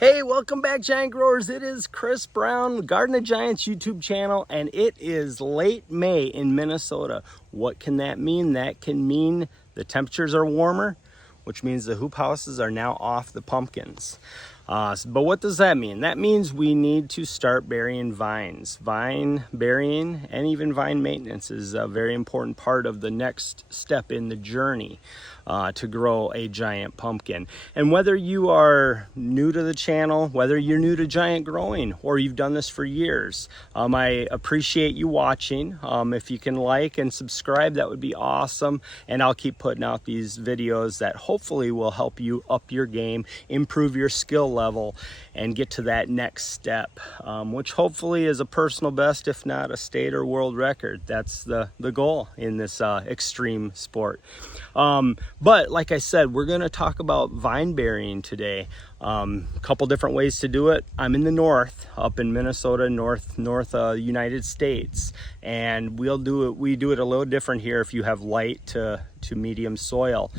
Hey, welcome back, Giant Growers. It is Chris Brown, Garden of Giants YouTube channel, and it is late May in Minnesota. What can that mean? That can mean the temperatures are warmer, which means the hoop houses are now off the pumpkins. But what does that mean? That means we need to start burying vines. Vine burying and even vine maintenance is a very important part of the next step in the journey to grow a giant pumpkin. And whether you are new to the channel, whether you're new to giant growing, or you've done this for years, I appreciate you watching. If you can like and subscribe, that would be awesome. And I'll keep putting out these videos that hopefully will help you up your game, improve your skill level, and get to that next step, which hopefully is a personal best, if not a state or world record. That's the goal in this extreme sport. But like I said, we're going to talk about vine burying today. A couple different ways to do it. I'm in the north, up in Minnesota, north United States, and we do it a little different here. If you have light to medium soil,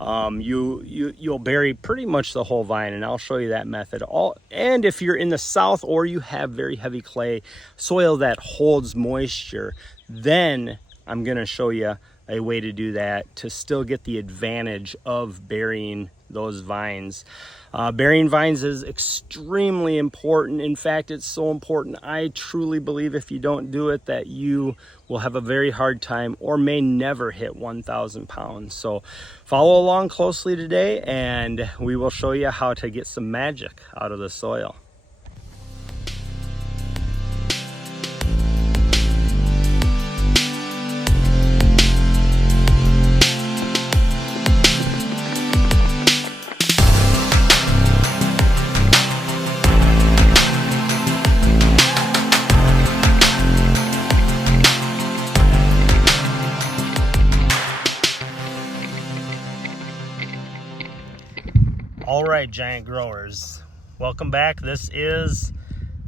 you'll bury pretty much the whole vine, and I'll show you that method. And if you're in the south or you have very heavy clay soil that holds moisture, then I'm going to show you a way to do that to still get the advantage of burying those vines. Burying vines is extremely important. In fact, it's so important, I truly believe if you don't do it, that you will have a very hard time or may never hit 1,000 pounds. So follow along closely today, and we will show you how to get some magic out of the soil. All right, giant growers, welcome back. This is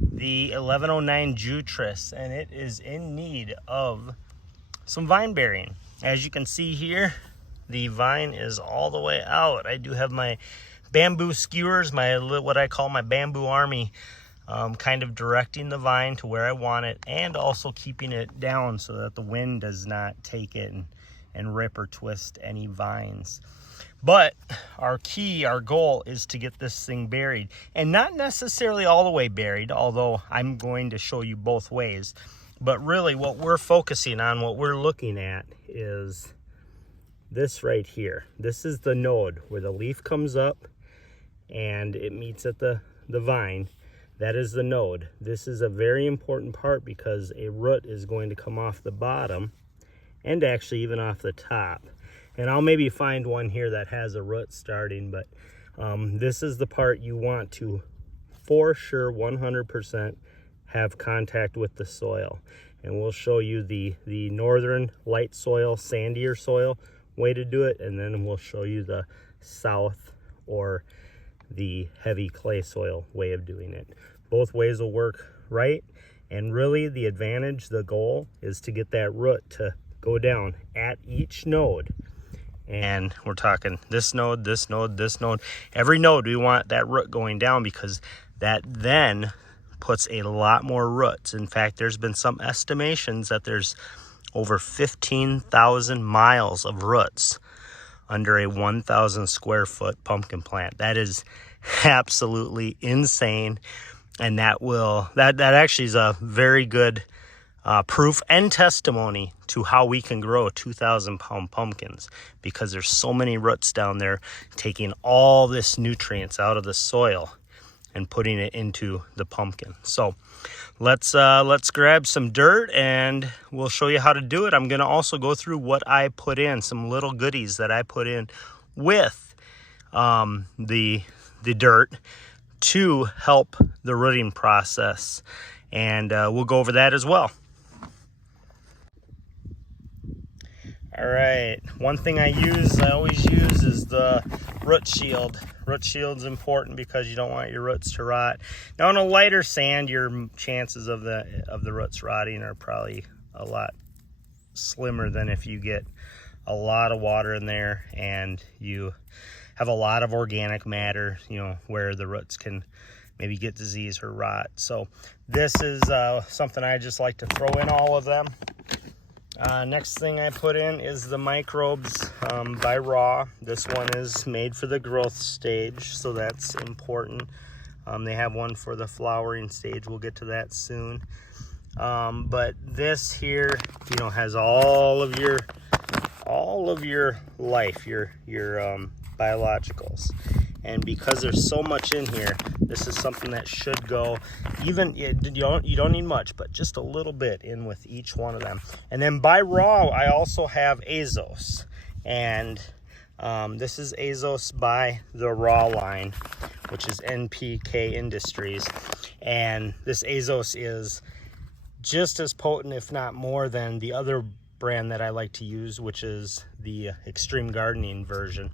the 1109 Jutras, and it is in need of some vine burying. As you can see here, the vine is all the way out. I do have my bamboo skewers, what I call my bamboo army, kind of directing the vine to where I want it, and also keeping it down so that the wind does not take it and rip or twist any vines. But our goal is to get this thing buried, and not necessarily all the way buried, although I'm going to show you both ways. But really what we're focusing on, what we're looking at, is this right here. This is the node where the leaf comes up and it meets at the vine. That is the node. This is a very important part because a root is going to come off the bottom and actually even off the top. And I'll maybe find one here that has a root starting, but this is the part you want to, for sure, 100% have contact with the soil. And we'll show you the northern light soil, sandier soil way to do it, and then we'll show you the south or the heavy clay soil way of doing it. Both ways will work right, and really the advantage, the goal, is to get that root to go down at each node. And we're talking this node, this node, this node. Every node we want that root going down, because that then puts a lot more roots. In fact, there's been some estimations that there's over 15,000 miles of roots under a 1,000 square foot pumpkin plant. That is absolutely insane. And that actually is a very good proof and testimony to how we can grow 2,000-pound pumpkins, because there's so many roots down there taking all this nutrients out of the soil and putting it into the pumpkin. So let's grab some dirt and we'll show you how to do it. I'm going to also go through what I put in, some little goodies that I put in with the dirt to help the rooting process, and we'll go over that as well. All right, one thing I always use is the root shield. Root shield's important because you don't want your roots to rot. Now, on a lighter sand, your chances of the roots rotting are probably a lot slimmer than if you get a lot of water in there and you have a lot of organic matter, you know, where the roots can maybe get disease or rot. So this is something I just like to throw in all of them. Next thing I put in is the microbes by Raw. This one is made for the growth stage, so that's important. They have one for the flowering stage. We'll get to that soon. But this here, you know, has all of your life, your biologicals. And because there's so much in here, this is something that should go, even, you don't need much, but just a little bit in with each one of them. And then by Raw, I also have Azos. And this is Azos by the Raw line, which is NPK Industries. And this Azos is just as potent, if not more, than the other brand that I like to use, which is the Extreme Gardening version.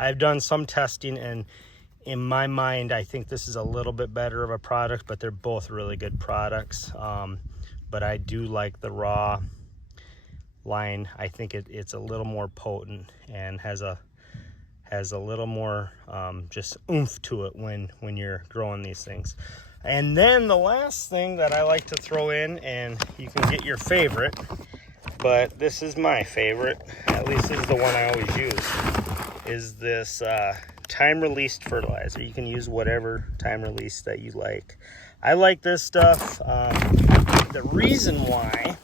I've done some testing, and in my mind, I think this is a little bit better of a product, but they're both really good products. But I do like the Raw line. I think it's a little more potent and has a little more just oomph to it when you're growing these things. And then the last thing that I like to throw in, and you can get your favorite, but this is my favorite, at least this is the one I always use, is this time-released fertilizer. You can use whatever time release that you like. I like this stuff. The reason why,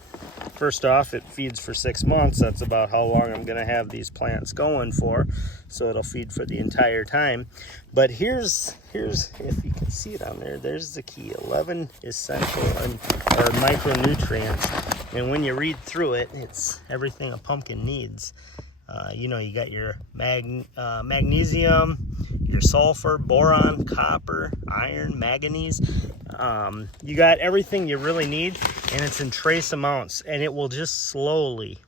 first off, it feeds for 6 months. That's about how long I'm going to have these plants going for. So it'll feed for the entire time. But here's if you can see it on there, there's the key. 11 essential or micronutrients. And when you read through it, it's everything a pumpkin needs. You know, you got your magnesium, your sulfur, boron, copper, iron, manganese. You got everything you really need, and it's in trace amounts, and it will just slowly,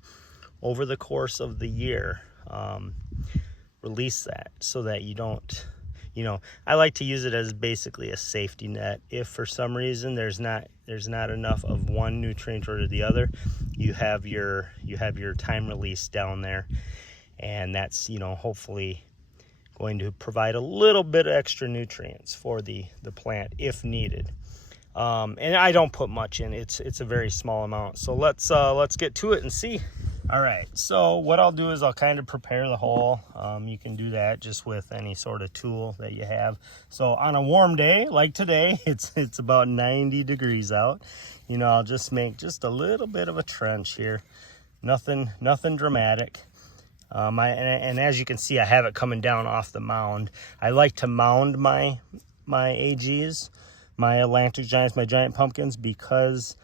over the course of the year, release that so that you don't, you know, I like to use it as basically a safety net. If for some reason there's not enough of one nutrient or the other, you have your time release down there, and that's, you know, hopefully going to provide a little bit of extra nutrients for the plant if needed. And I don't put much in. It's a very small amount. So let's get to it and see. All right, so what I'll do is I'll kind of prepare the hole. You can do that just with any sort of tool that you have. So on a warm day like today, it's about 90 degrees out. You know, I'll just make just a little bit of a trench here. Nothing dramatic. And as you can see, I have it coming down off the mound. I like to mound my AGs, my Atlantic Giants, my giant pumpkins, because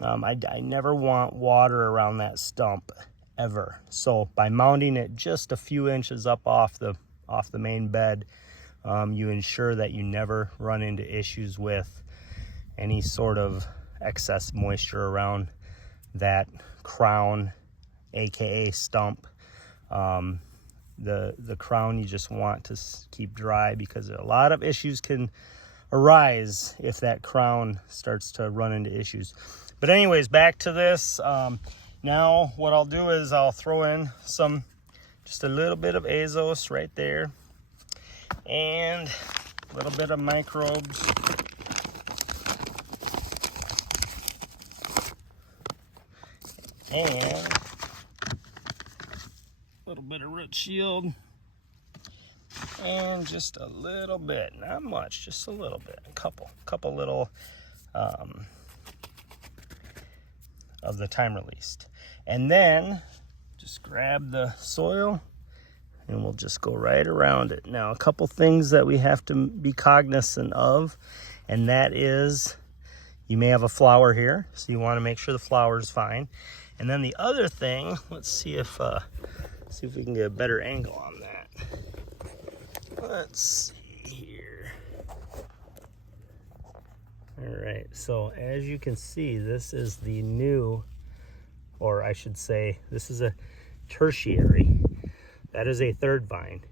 I never want water around that stump ever. So by mounding it just a few inches up off the main bed, you ensure that you never run into issues with any sort of excess moisture around that crown, aka stump. The crown you just want to keep dry, because a lot of issues can arise if that crown starts to run into issues. But anyways, back to this. Now what I'll do is I'll throw in just a little bit of Azos right there, and a little bit of microbes. And a little bit of root shield, and just a little bit, not much, just a little bit, a couple little of the time released. And then just grab the soil and we'll just go right around it. Now, a couple things that we have to be cognizant of, and that is, you may have a flower here, so you want to make sure the flower is fine. And then the other thing, let's see if we can get a better angle on that. Let's see here. All right, so as you can see, this is the new, or I should say, this is a tertiary. That is a third vine.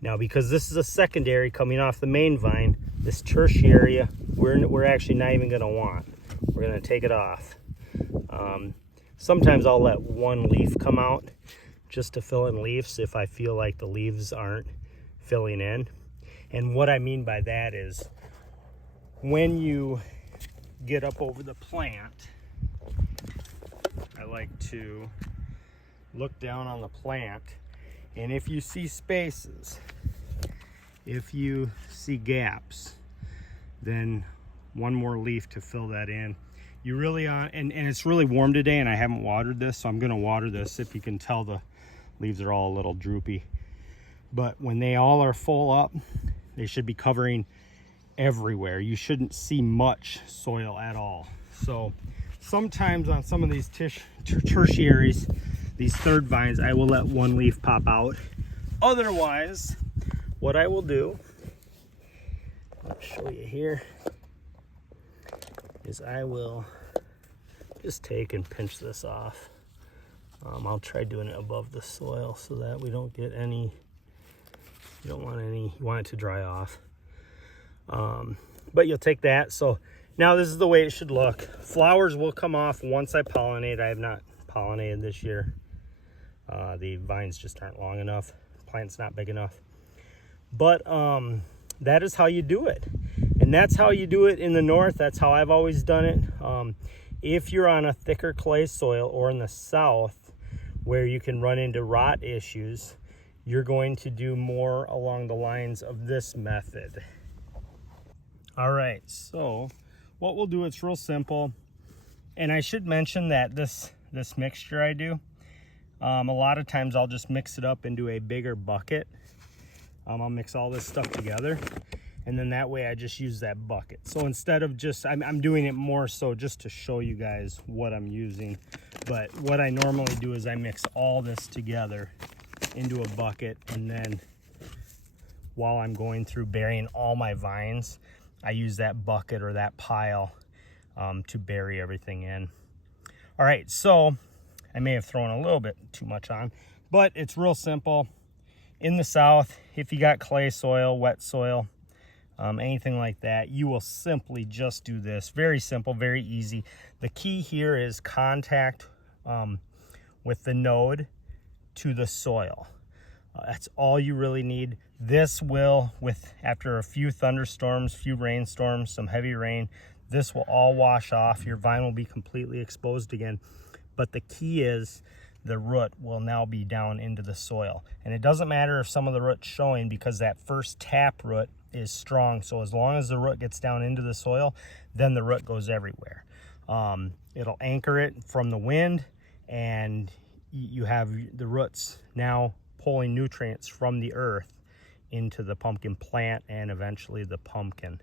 Now, because this is a secondary coming off the main vine, this tertiary, we're actually not even gonna want. We're gonna take it off. Sometimes I'll let one leaf come out just to fill in leaves if I feel like the leaves aren't filling in. And what I mean by that is when you get up over the plant, I like to look down on the plant, and if you see spaces, if you see gaps, then one more leaf to fill that in. You really and it's really warm today and I haven't watered this, so I'm gonna water this. If you can tell, the leaves are all a little droopy, but when they all are full up, they should be covering everywhere. You shouldn't see much soil at all. So sometimes on some of these tertiaries, these third vines, I will let one leaf pop out. Otherwise, what I will do, I'll show you here, is I will just take and pinch this off. I'll try doing it above the soil so that we don't get any, you want it to dry off. But you'll take that. So now this is the way it should look. Flowers will come off once I pollinate. I have not pollinated this year. The vines just aren't long enough. Plant's not big enough. But that is how you do it. And that's how you do it in the north. That's how I've always done it. If you're on a thicker clay soil or in the south where you can run into rot issues, you're going to do more along the lines of this method. All right, so what we'll do, it's real simple. And I should mention that this mixture I do, a lot of times I'll just mix it up into a bigger bucket. I'll mix all this stuff together, and then that way I just use that bucket. So instead of just, I'm doing it more so just to show you guys what I'm using. But what I normally do is I mix all this together into a bucket, and then while I'm going through burying all my vines, I use that bucket or that pile to bury everything in. All right, so I may have thrown a little bit too much on, but it's real simple. In the south, if you got clay soil, wet soil, anything like that, you will simply just do this. Very simple, very easy. The key here is contact with the node to the soil. That's all you really need. This will, after a few thunderstorms, few rainstorms, some heavy rain, this will all wash off. Your vine will be completely exposed again. But the key is the root will now be down into the soil. And it doesn't matter if some of the root's showing, because that first tap root is strong. So as long as the root gets down into the soil, then the root goes everywhere. It'll anchor it from the wind, and you have the roots now pulling nutrients from the earth into the pumpkin plant and eventually the pumpkin.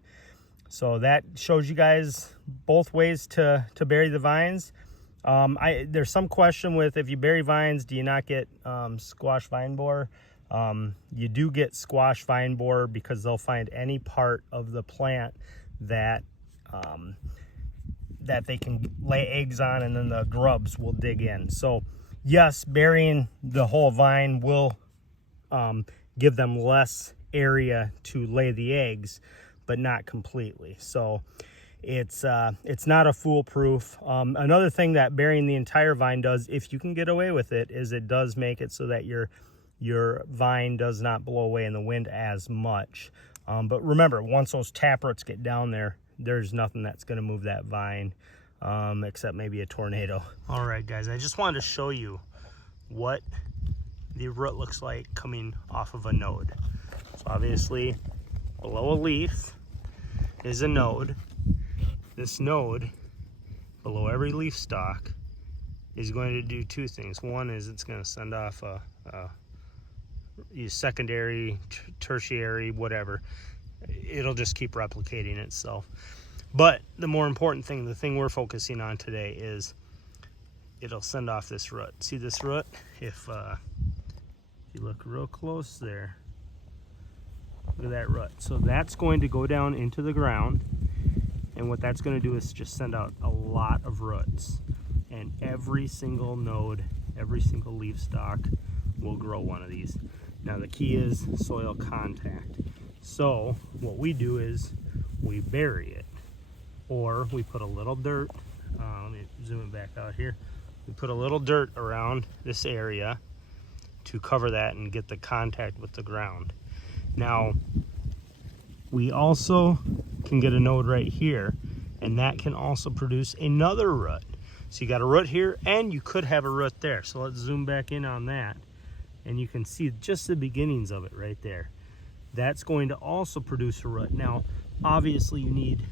So that shows you guys both ways to bury the vines. There's some question with, if you bury vines, do you not get squash vine borer? You do get squash vine borer because they'll find any part of the plant that that they can lay eggs on, and then the grubs will dig in. So yes, burying the whole vine will give them less area to lay the eggs, but not completely. So it's not a foolproof. Another thing that burying the entire vine does, if you can get away with it, is it does make it so that your vine does not blow away in the wind as much. But remember, once those taproots get down there, there's nothing that's going to move that vine except maybe a tornado. All right, guys, I just wanted to show you what the root looks like coming off of a node. So obviously, below a leaf is a node. This node, below every leaf stalk, is going to do two things. One is it's going to send off a secondary, tertiary, whatever. It'll just keep replicating itself. But the more important thing, the thing we're focusing on today, is it'll send off this root. See this root? If you look real close there, look at that root. So that's going to go down into the ground, and what that's going to do is just send out a lot of roots. And every single node, every single leaf stalk will grow one of these. Now the key is soil contact. So what we do is we bury it, or we put a little dirt. Let me zoom it back out here. We put a little dirt around this area to cover that and get the contact with the ground. Now, we also can get a node right here, and that can also produce another root. So you got a root here, and you could have a root there. So let's zoom back in on that, and you can see just the beginnings of it right there. That's going to also produce a root. Now, obviously you need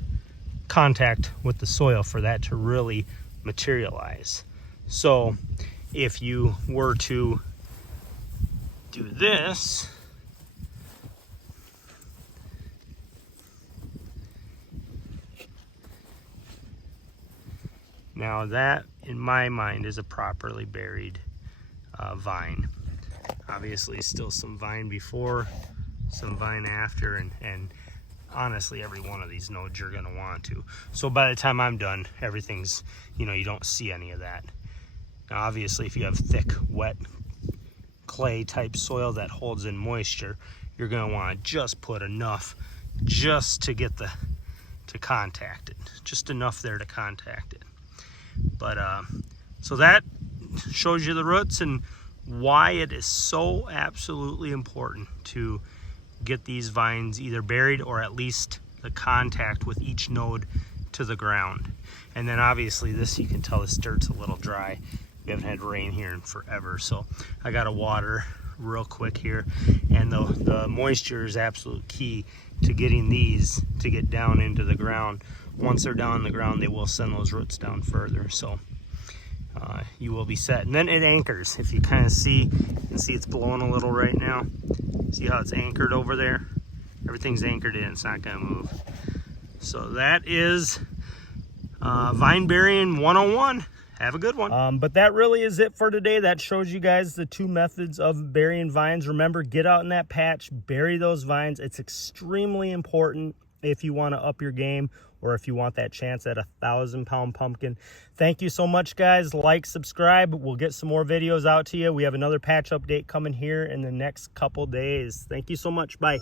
contact with the soil for that to really materialize. So if you were to do this, now that in my mind is a properly buried vine. Obviously still some vine before, some vine after, and honestly every one of these nodes you're going to want to. So by the time I'm done, everything's, you know, you don't see any of that. Now obviously if you have thick, wet, clay type soil that holds in moisture, you're going to want to just put enough just to get to contact it, just enough there to contact it. But so that shows you the roots and why it is so absolutely important to get these vines either buried or at least the contact with each node to the ground. And then obviously this, you can tell this dirt's a little dry. We haven't had rain here in forever, so I gotta water real quick here. And the moisture is absolute key to getting these to get down into the ground. Once they're down in the ground, they will send those roots down further. So you will be set. And then it anchors. If you kind of see, you can see it's blowing a little right now. See how it's anchored over there? Everything's anchored in, it's not gonna move. So that is vine burying 101. Have a good one. But that really is it for today. That shows you guys the two methods of burying vines. Remember, get out in that patch, bury those vines. It's extremely important if you want to up your game or if you want that chance at a 1,000-pound pumpkin. Thank you so much, guys. Like, subscribe. We'll get some more videos out to you. We have another patch update coming here in the next couple days. Thank you so much. Bye.